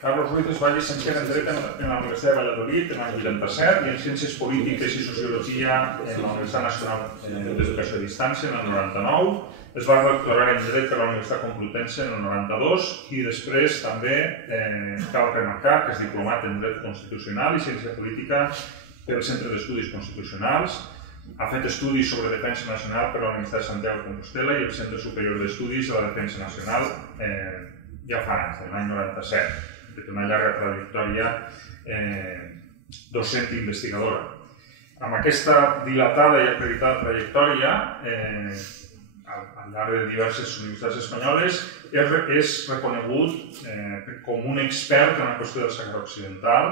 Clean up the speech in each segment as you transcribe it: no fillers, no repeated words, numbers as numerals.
Carlos Ruiz es va llicenciar en Dret en la Universitat de Valladolid l'any 87 i en Ciències Polítiques i Sociologia en la Universitat Nacional d'Educació a Distància en el 99. Es va doctorar en Dret per la Universitat Complutense en el 92 i després també cal remarcar que és diplomat en Dret Constitucional i Ciència Política pel Centre d'Estudis Constitucionals. Ha fet estudis sobre defensa nacional per la Universitat de Santiago de Compostela i el Centre Superior d'Estudis de la Defensa Nacional ja fa anys, l'any 97. Ha fet una llarga trajectòria docent i investigadora. Amb aquesta dilatada i acreditada trajectòria, al llarg de diverses universitats espanyoles, és reconegut com un expert en la qüestió del Sàhara Occidental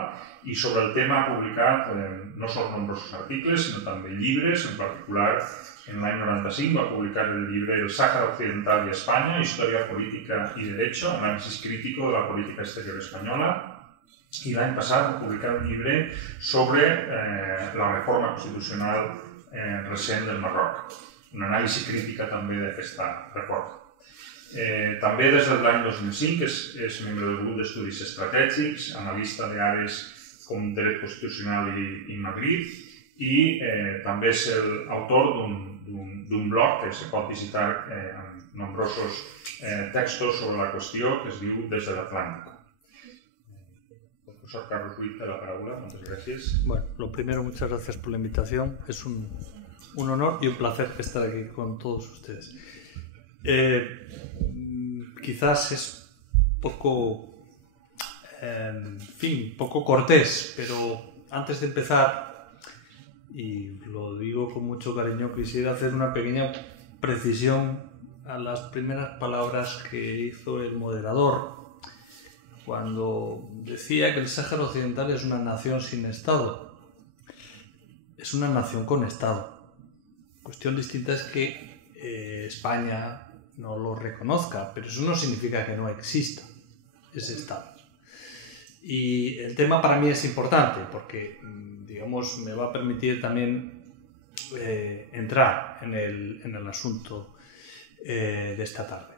i sobre el tema ha publicat no sols nombrosos articles, sinó també llibres. En particular, en l'any 95 va publicar el llibre El Sàhara Occidental y España, Historia Política y Derecho, análisis crítico de la política exterior española. I l'any passat va publicar un llibre sobre la reforma constitucional recent del Marroc, una anàlisi crítica també d'aquesta reforma. També des de l'any 2005 és membre del grup d'estudis estratègics, analista d'àrees com dret constitucional i Magrib, i també és l'autor d'un blog que se pot visitar amb nombrosos textos sobre la qüestió que es diu Des de l'Atlántico. Profesor Carlos Ruiz, la palabra. Muchas gracias. Bueno, lo primero, muchas gracias por la invitación. Es un honor y un placer estar aquí con todos ustedes. Quizás es poco, poco cortés, pero antes de empezar, y lo digo con mucho cariño, quisiera hacer una pequeña precisión a las primeras palabras que hizo el moderador cuando decía que el Sáhara Occidental es una nación sin Estado. Es una nación con Estado. Cuestión distinta es que España no lo reconozca, pero eso no significa que no exista ese Estado. Y el tema para mí es importante porque, digamos, me va a permitir también entrar en el asunto de esta tarde.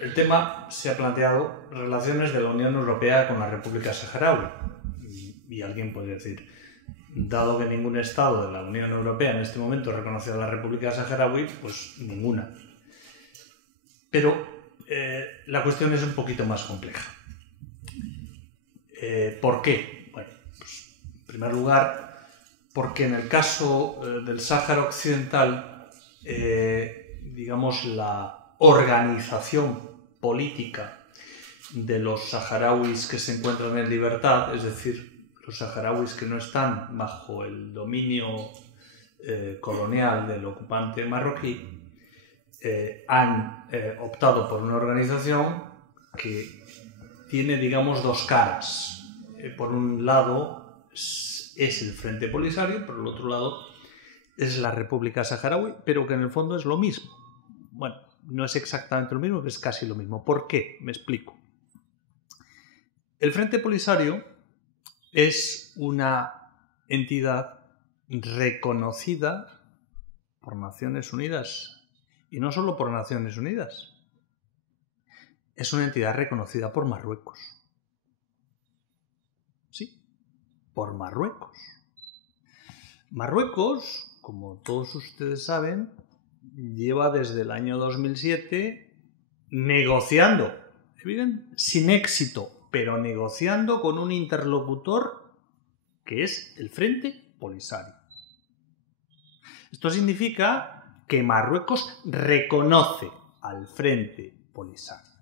El tema se ha planteado relaciones de la Unión Europea con la República Saharaui. Y alguien puede decir, dado que ningún Estado de la Unión Europea en este momento reconoce a la República Saharaui, pues ninguna. Pero la cuestión es un poquito más compleja. ¿Por qué? Bueno, pues, en primer lugar, porque en el caso del Sáhara Occidental, digamos, la organización política de los saharauis que se encuentran en libertad, es decir, los saharauis que no están bajo el dominio colonial del ocupante marroquí, han optado por una organización que tiene, digamos, dos caras. Por un lado es el Frente Polisario, por el otro lado es la República Saharaui, pero que en el fondo es lo mismo. Bueno, no es exactamente lo mismo, pero es casi lo mismo. ¿Por qué? Me explico. El Frente Polisario es una entidad reconocida por Naciones Unidas, y no solo por Naciones Unidas. Es una entidad reconocida por Marruecos. Sí, por Marruecos. Marruecos, como todos ustedes saben, lleva desde el año 2007 negociando, sin éxito, pero negociando con un interlocutor que es el Frente Polisario. Esto significa que Marruecos reconoce al Frente Polisario.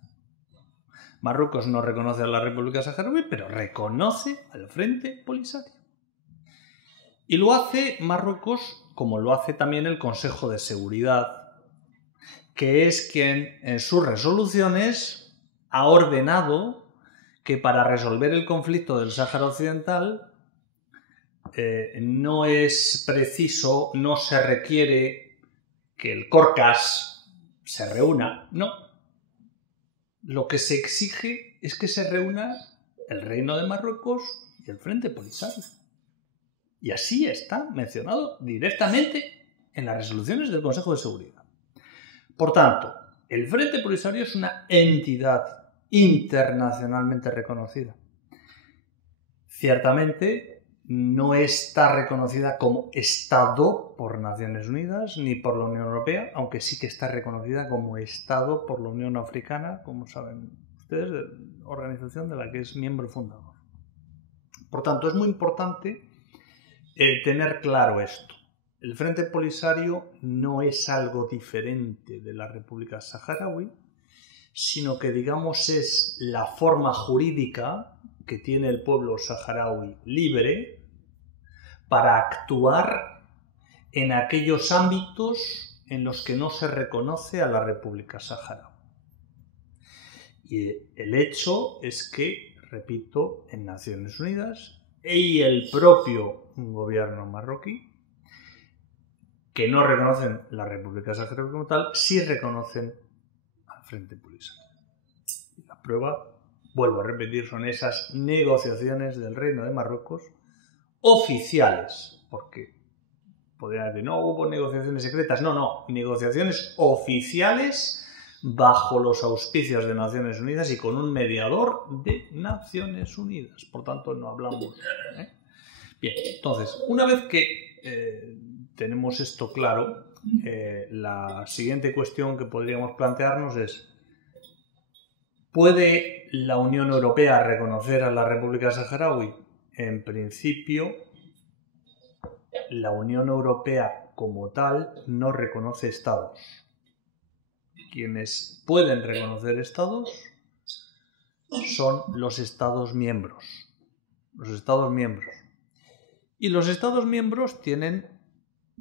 Marruecos no reconoce a la República Saharaui, pero reconoce al Frente Polisario. Y lo hace Marruecos como lo hace también el Consejo de Seguridad, que es quien en sus resoluciones ha ordenado que para resolver el conflicto del Sáhara Occidental no es preciso, no se requiere que el CORCAS se reúna, no. Lo que se exige es que se reúna el Reino de Marruecos y el Frente Polisario. Y así está mencionado directamente en las resoluciones del Consejo de Seguridad. Por tanto, el Frente Polisario es una entidad internacionalmente reconocida. Ciertamente no está reconocida como Estado por Naciones Unidas ni por la Unión Europea, aunque sí que está reconocida como Estado por la Unión Africana, como saben ustedes, organización de la que es miembro fundador. Por tanto, es muy importante tener claro esto. El Frente Polisario no es algo diferente de la República Saharaui, sino que, digamos, es la forma jurídica que tiene el pueblo saharaui libre para actuar en aquellos ámbitos en los que no se reconoce a la República Saharaui. Y el hecho es que, repito, en Naciones Unidas y el propio gobierno marroquí, que no reconocen la República Saharaui como tal, sí reconocen al Frente Polisario. Y la prueba, vuelvo a repetir, son esas negociaciones del Reino de Marruecos oficiales, porque podrían decir, no hubo negociaciones secretas, no, negociaciones oficiales bajo los auspicios de Naciones Unidas y con un mediador de Naciones Unidas. Por tanto, no hablamos. Bien, entonces, una vez que tenemos esto claro, la siguiente cuestión que podríamos plantearnos es: ¿puede la Unión Europea reconocer a la República Saharaui? En principio, la Unión Europea como tal no reconoce estados. Quienes pueden reconocer estados son los estados miembros. Los estados miembros. Y los estados miembros tienen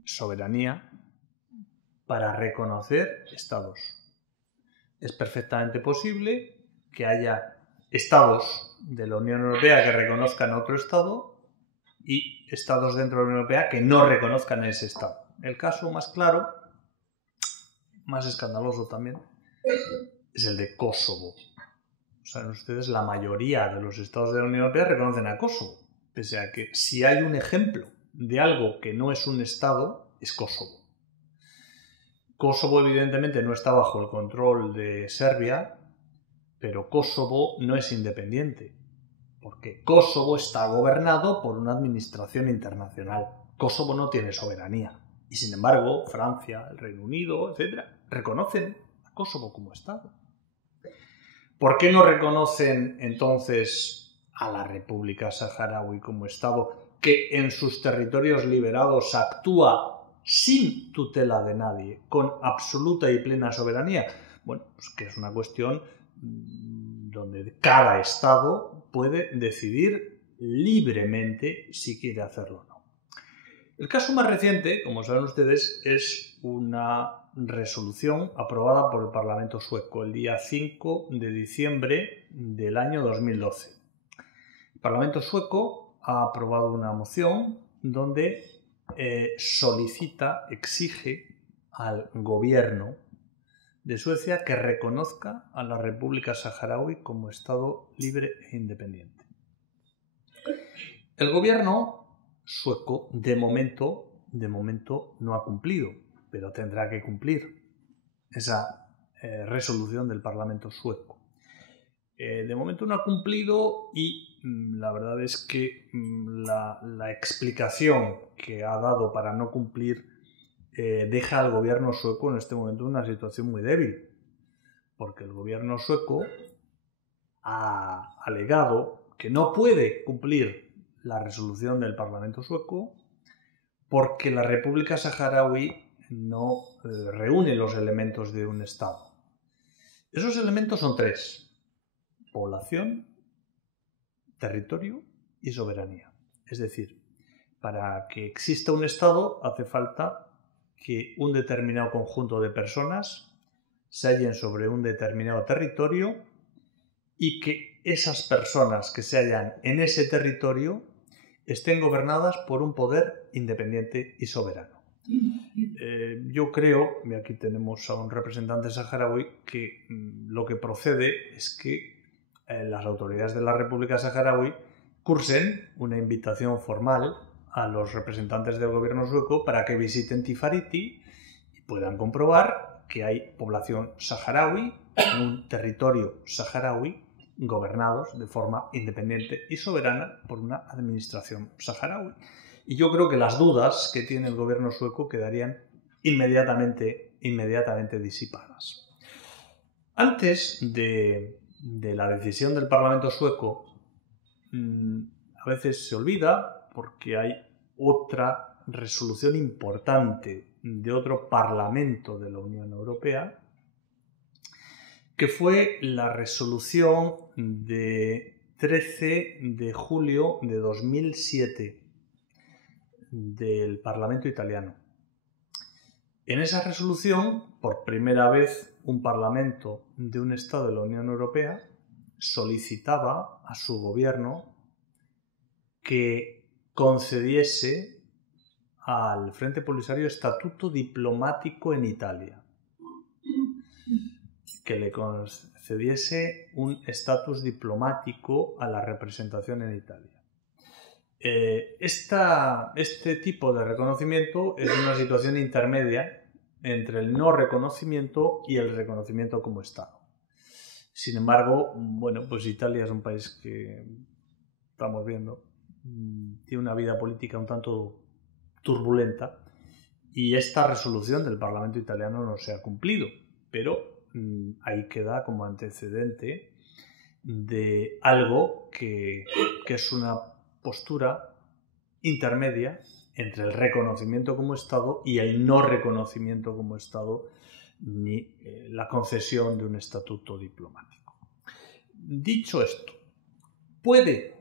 soberanía para reconocer estados. Es perfectamente posible que haya estados de la Unión Europea que reconozcan a otro estado y estados dentro de la Unión Europea que no reconozcan a ese estado. El caso más claro, más escandaloso también, es el de Kosovo. Saben ustedes, la mayoría de los estados de la Unión Europea reconocen a Kosovo, pese a que si hay un ejemplo de algo que no es un estado, es Kosovo. Kosovo evidentemente no está bajo el control de Serbia, pero Kosovo no es independiente, porque Kosovo está gobernado por una administración internacional. Kosovo no tiene soberanía. Y sin embargo, Francia, el Reino Unido, etc., reconocen a Kosovo como Estado. ¿Por qué no reconocen entonces a la República Saharaui como Estado, que en sus territorios liberados actúa sin tutela de nadie, con absoluta y plena soberanía? Bueno, pues que es una cuestión donde cada Estado puede decidir libremente si quiere hacerlo o no. El caso más reciente, como saben ustedes, es una resolución aprobada por el Parlamento sueco el día 5 de diciembre del año 2012. El Parlamento sueco ha aprobado una moción donde exige al gobierno de Suecia que reconozca a la República Saharaui como Estado libre e independiente. El gobierno sueco de momento no ha cumplido, pero tendrá que cumplir esa resolución del Parlamento sueco. De momento no ha cumplido y la verdad es que la explicación que ha dado para no cumplir deja al gobierno sueco en este momento en una situación muy débil, porque el gobierno sueco ha alegado que no puede cumplir la resolución del Parlamento sueco porque la República Saharaui no reúne los elementos de un Estado. Esos elementos son tres: población, territorio y soberanía. Es decir, para que exista un Estado hace falta que un determinado conjunto de personas se hallen sobre un determinado territorio y que esas personas que se hallan en ese territorio estén gobernadas por un poder independiente y soberano. Yo creo, y aquí tenemos a un representante saharaui, que lo que procede es que las autoridades de la República Saharaui cursen una invitación formal a los representantes del gobierno sueco para que visiten Tifariti y puedan comprobar que hay población saharaui en un territorio saharaui gobernados de forma independiente y soberana por una administración saharaui. Y yo creo que las dudas que tiene el gobierno sueco quedarían inmediatamente disipadas. Antes de la decisión del Parlamento sueco, a veces se olvida, porque hay otra resolución importante de otro Parlamento de la Unión Europea, que fue la resolución de 13 de julio de 2007 del Parlamento italiano. En esa resolución, por primera vez, un Parlamento de un Estado de la Unión Europea solicitaba a su gobierno que concediese al Frente Polisario estatuto diplomático en Italia, que le concediese un estatus diplomático a la representación en Italia. Este tipo de reconocimiento es una situación intermedia entre el no reconocimiento y el reconocimiento como Estado. Sin embargo, bueno, pues Italia es un país que, estamos viendo, tiene una vida política un tanto turbulenta y esta resolución del Parlamento italiano no se ha cumplido, pero ahí queda como antecedente de algo que es una postura intermedia entre el reconocimiento como Estado y el no reconocimiento como Estado, ni la concesión de un estatuto diplomático. Dicho esto, puede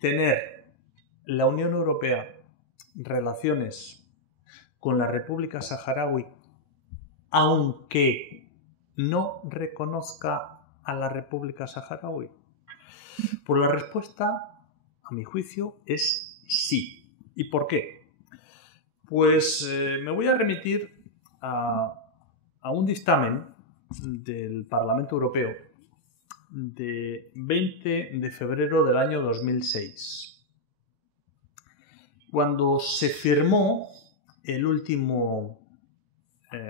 tener la Unión Europea relaciones con la República Saharaui aunque no reconozca a la República Saharaui. Pues la respuesta, a mi juicio, es sí. ¿Y por qué? Pues me voy a remitir a un dictamen del Parlamento Europeo de 20 de febrero del año 2006, cuando se firmó el último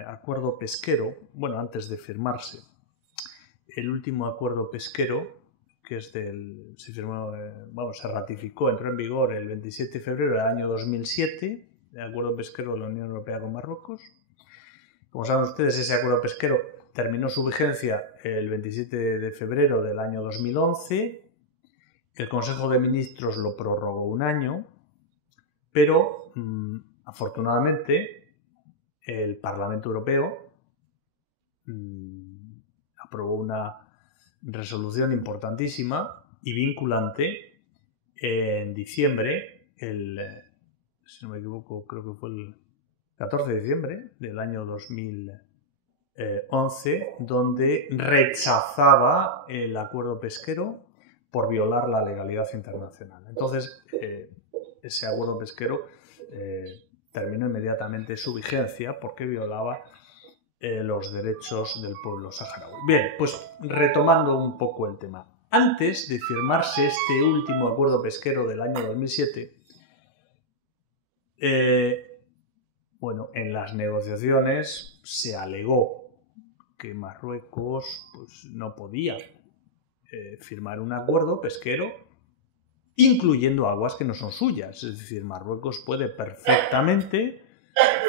acuerdo pesquero, bueno, antes de firmarse, el último acuerdo pesquero, que es se ratificó, entró en vigor el 27 de febrero del año 2007, el acuerdo pesquero de la Unión Europea con Marruecos. Como saben ustedes, ese acuerdo pesquero terminó su vigencia el 27 de febrero del año 2011. El Consejo de Ministros lo prorrogó un año, pero afortunadamente el Parlamento Europeo aprobó una resolución importantísima y vinculante en diciembre, si no me equivoco, creo que fue el 14 de diciembre del año 2011, donde rechazaba el acuerdo pesquero por violar la legalidad internacional. Entonces, ese acuerdo pesquero terminó inmediatamente su vigencia porque violaba los derechos del pueblo saharaui. Bien, pues retomando un poco el tema. Antes de firmarse este último acuerdo pesquero del año 2007, en las negociaciones se alegó que Marruecos pues, no podía firmar un acuerdo pesquero incluyendo aguas que no son suyas. Es decir, Marruecos puede perfectamente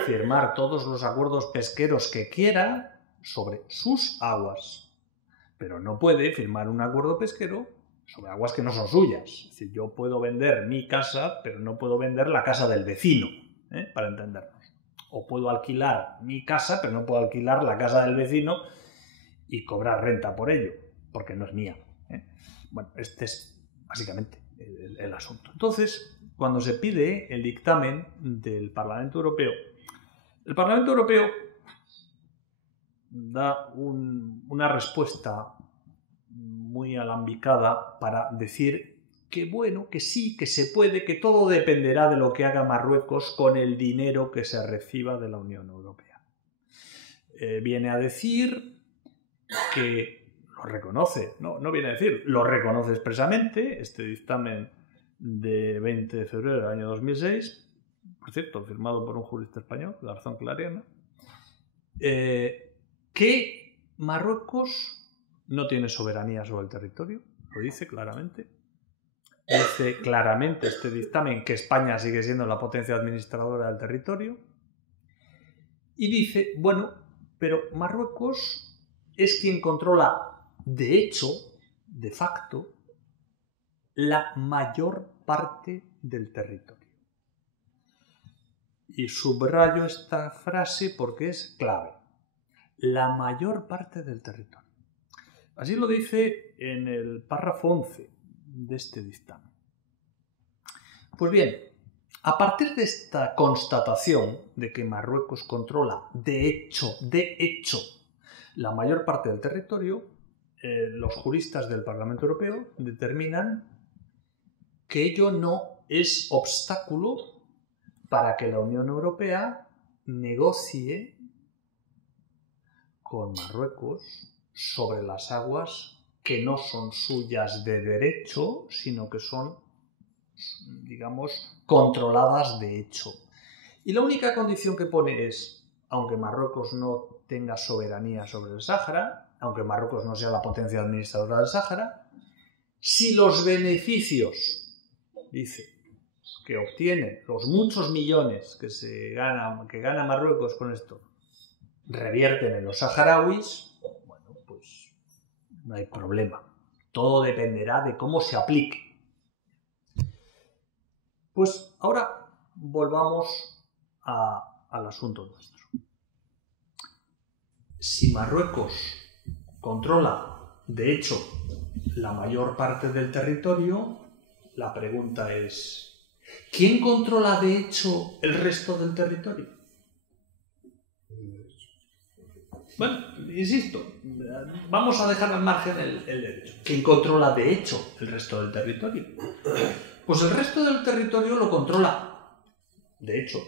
firmar todos los acuerdos pesqueros que quiera sobre sus aguas, pero no puede firmar un acuerdo pesquero sobre aguas que no son suyas. Es decir, yo puedo vender mi casa, pero no puedo vender la casa del vecino, para entendernos. O puedo alquilar mi casa, pero no puedo alquilar la casa del vecino y cobrar renta por ello, porque no es mía. Bueno, este es básicamente el asunto. Entonces, cuando se pide el dictamen del Parlamento Europeo, el Parlamento Europeo da una respuesta muy alambicada para decir que bueno, que sí, que se puede, que todo dependerá de lo que haga Marruecos con el dinero que se reciba de la Unión Europea. Viene a decir que lo reconoce, no viene a decir, lo reconoce expresamente, este dictamen de 20 de febrero del año 2006, por cierto, firmado por un jurista español, Garzón Clariana, que Marruecos no tiene soberanía sobre el territorio, lo dice claramente. Dice claramente este dictamen que España sigue siendo la potencia administradora del territorio. Y dice, bueno, pero Marruecos es quien controla, de hecho, de facto, la mayor parte del territorio. Y subrayo esta frase porque es clave. La mayor parte del territorio. Así lo dice en el párrafo 11 de este dictamen. Pues bien, a partir de esta constatación de que Marruecos controla de hecho, la mayor parte del territorio, los juristas del Parlamento Europeo determinan que ello no es obstáculo para que la Unión Europea negocie con Marruecos sobre las aguas que no son suyas de derecho, sino que son, digamos, controladas de hecho. Y la única condición que pone es, aunque Marruecos no tenga soberanía sobre el Sáhara, aunque Marruecos no sea la potencia administradora del Sáhara, si los beneficios, dice, que obtiene, los muchos millones que gana Marruecos con esto, revierten en los saharauis, bueno, pues no hay problema. Todo dependerá de cómo se aplique. Pues ahora volvamos al asunto nuestro. Si Marruecos controla, de hecho, la mayor parte del territorio, la pregunta es, ¿quién controla, de hecho, el resto del territorio? Bueno, insisto, vamos a dejar al margen el derecho. ¿Quién controla, de hecho, el resto del territorio? Pues el resto del territorio lo controla, de hecho,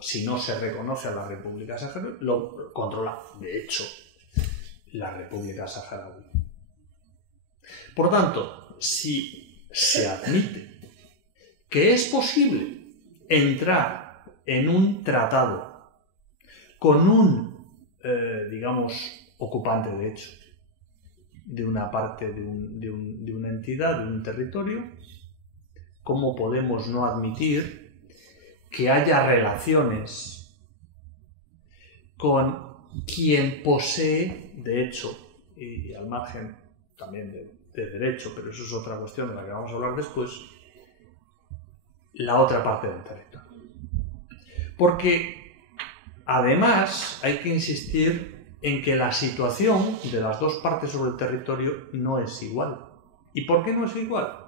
si no se reconoce a la República Saharaui, lo controla, de hecho, la República Saharaui. Por tanto, si se admite que es posible entrar en un tratado con un, digamos, ocupante de hecho, de una parte de una entidad, de un territorio, ¿cómo podemos no admitir que haya relaciones con quien posee, de hecho, y al margen también de derecho, pero eso es otra cuestión de la que vamos a hablar después, la otra parte del territorio? Porque además hay que insistir en que la situación de las dos partes sobre el territorio no es igual. ¿Y por qué no es igual?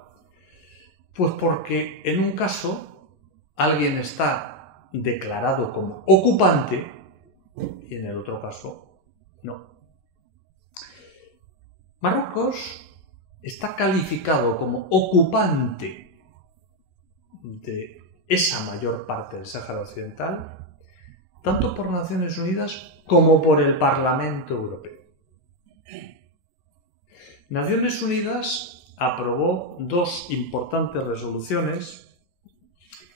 Pues porque en un caso alguien está declarado como ocupante y en el otro caso no. Marruecos está calificado como ocupante de esa mayor parte del Sáhara Occidental, tanto por Naciones Unidas como por el Parlamento Europeo. Naciones Unidas aprobó dos importantes resoluciones,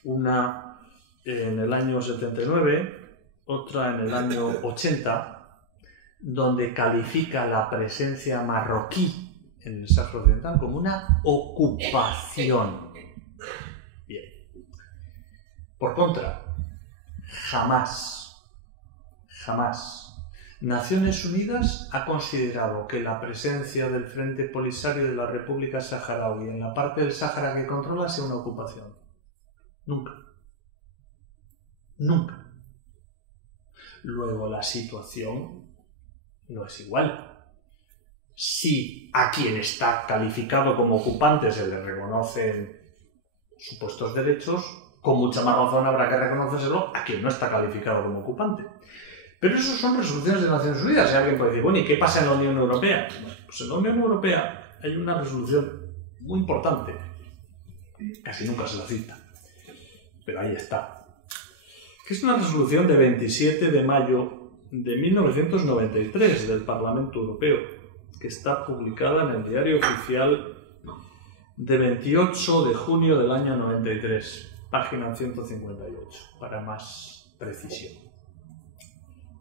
una en el año 79, otra en el año 80, donde califica la presencia marroquí en el Sáhara Occidental como una ocupación. Bien. Por contra, jamás Naciones Unidas ha considerado que la presencia del Frente Polisario de la República Saharaui en la parte del Sáhara que controla sea una ocupación. Nunca. Nunca. Luego la situación no es igual. Si a quien está calificado como ocupante se le reconocen supuestos derechos, con mucha más razón habrá que reconocérselo a quien no está calificado como ocupante. Pero eso son resoluciones de Naciones Unidas. Y alguien puede decir, bueno, ¿y qué pasa en la Unión Europea? Bueno, pues en la Unión Europea hay una resolución muy importante. Casi nunca se la cita. Pero ahí está. Que es una resolución de 27 de mayo de 1993 del Parlamento Europeo, que está publicada en el Diario Oficial de 28 de junio del año 93, página 158, para más precisión.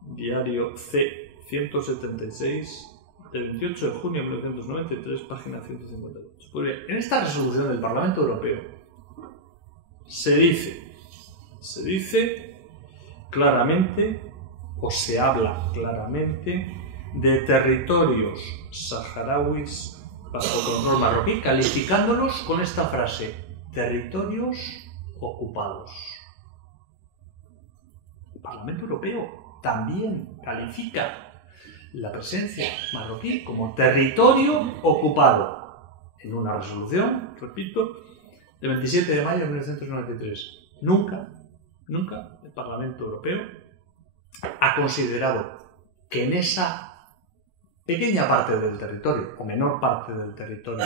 Diario C 176 del 28 de junio de 1993, página 158. Pues bien, en esta resolución del Parlamento Europeo se dice claramente, o se habla claramente, de territorios saharauis bajo control marroquí, calificándolos con esta frase: territorios ocupados. El Parlamento Europeo también califica la presencia marroquí como territorio ocupado en una resolución, repito, del 27 de mayo de 1993. Nunca el Parlamento Europeo ha considerado que en esa pequeña parte del territorio, o menor parte del territorio,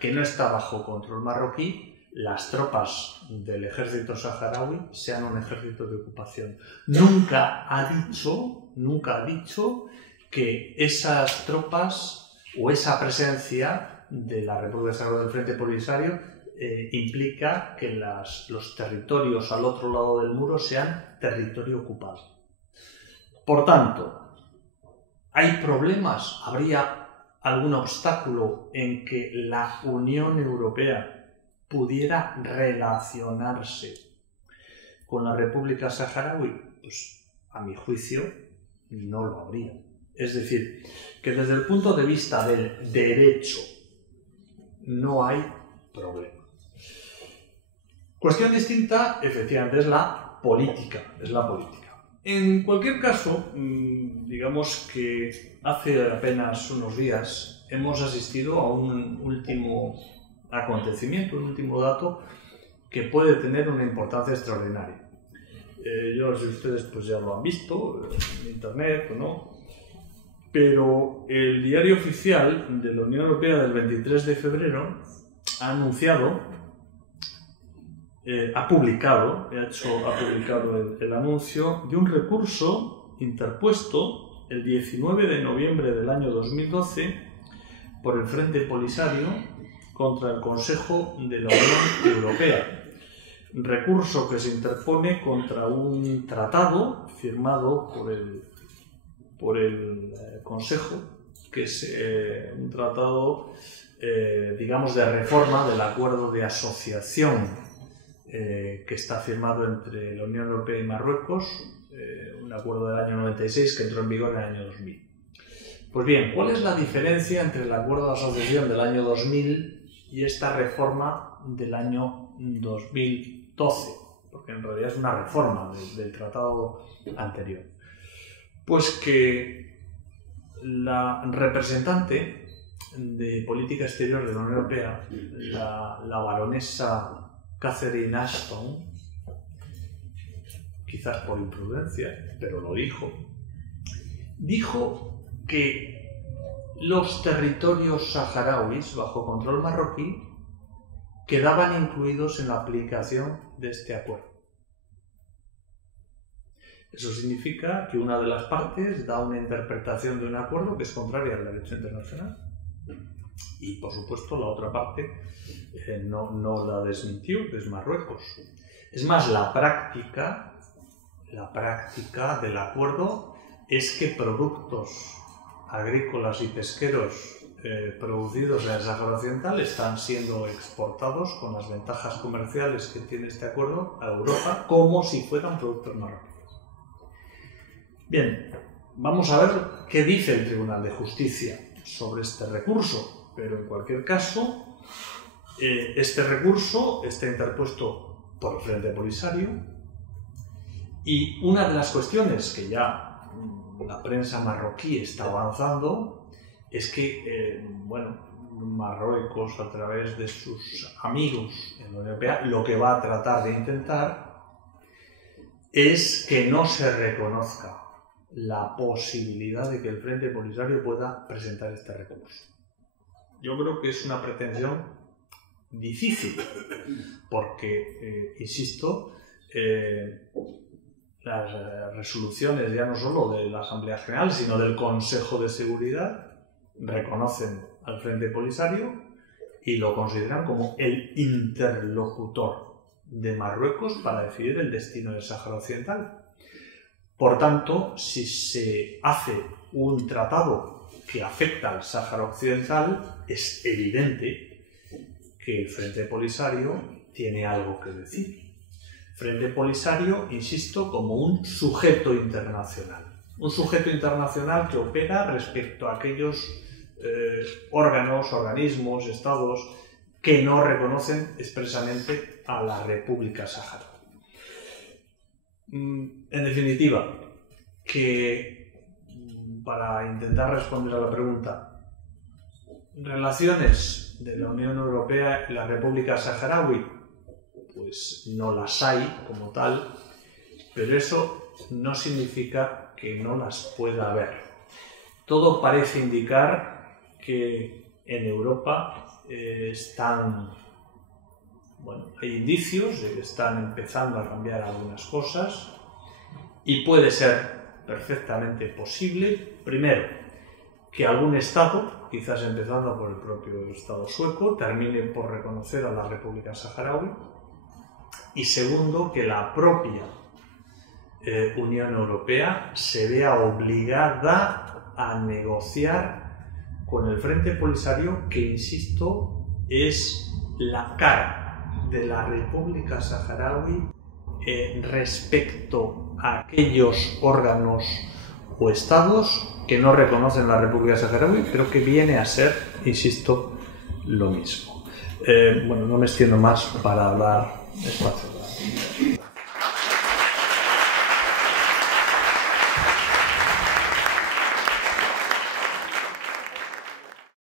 que no está bajo control marroquí, las tropas del ejército saharaui sean un ejército de ocupación. Nunca ha dicho que esas tropas o esa presencia de la República Saharaui del Frente Polisario implica que los territorios al otro lado del muro sean territorio ocupado. Por tanto, ¿hay problemas? ¿Habría algún obstáculo en que la Unión Europea pudiera relacionarse con la República Saharaui? Pues, a mi juicio, no lo habría. Es decir, que desde el punto de vista del derecho no hay problema. Cuestión distinta, efectivamente, es la política. En cualquier caso, digamos que hace apenas unos días hemos asistido a un último acontecimiento, un último dato que puede tener una importancia extraordinaria. Yo no sé si ustedes pues ya lo han visto en internet o no, pero el diario oficial de la Unión Europea del 23 de febrero ha anunciado, ha publicado el anuncio de un recurso interpuesto el 19 de noviembre del año 2012 por el Frente Polisario contra el Consejo de la Unión Europea. Recurso que se interpone contra un tratado firmado por el Consejo, que es un tratado, digamos, de reforma del acuerdo de asociación que está firmado entre la Unión Europea y Marruecos, un acuerdo del año 96 que entró en vigor en el año 2000. Pues bien, ¿cuál es la diferencia entre el acuerdo de asociación del año 2000 y esta reforma del año 2012? Porque en realidad es una reforma del tratado anterior. Pues que la representante de política exterior de la Unión Europea, la baronesa Catherine Ashton, quizás por imprudencia, pero lo dijo que los territorios saharauis bajo control marroquí quedaban incluidos en la aplicación de este acuerdo. Eso significa que una de las partes da una interpretación de un acuerdo que es contraria al derecho internacional y, por supuesto, la otra parte no la desmintió, que es Marruecos. Es más, la práctica del acuerdo es que productos agrícolas y pesqueros producidos en el Sáhara Occidental están siendo exportados con las ventajas comerciales que tiene este acuerdo a Europa como si fueran productos marroquíes. Bien, vamos a ver qué dice el Tribunal de Justicia sobre este recurso, pero en cualquier caso, este recurso está interpuesto por el Frente Polisario y una de las cuestiones que ya la prensa marroquí está avanzando es que, Marruecos, a través de sus amigos en la Unión Europea, lo que va a tratar de intentar es que no se reconozca la posibilidad de que el Frente Polisario pueda presentar este recurso. Yo creo que es una pretensión difícil, porque, insisto, las resoluciones ya no solo de la Asamblea General, sino del Consejo de Seguridad, reconocen al Frente Polisario y lo consideran como el interlocutor de Marruecos para decidir el destino del Sáhara Occidental. Por tanto, si se hace un tratado que afecta al Sáhara Occidental, es evidente que el Frente Polisario tiene algo que decir. Frente Polisario, insisto, como un sujeto internacional. Un sujeto internacional que opera respecto a aquellos órganos, organismos, estados que no reconocen expresamente a la República Saharaui. En definitiva, que para intentar responder a la pregunta, relaciones de la Unión Europea y la República Saharaui, pues no las hay como tal, pero eso no significa que no las pueda haber. Todo parece indicar que en Europa hay indicios de que están empezando a cambiar algunas cosas y puede ser perfectamente posible, primero, que algún Estado, quizás empezando por el propio Estado sueco, termine por reconocer a la República Saharaui, y segundo, que la propia Unión Europea se vea obligada a negociar con el Frente Polisario, que, insisto, es la cara de la República Saharaui respecto a aquellos órganos o estados que no reconocen la República Saharaui, pero que viene a ser, insisto, lo mismo. No me extiendo más para hablar despacio.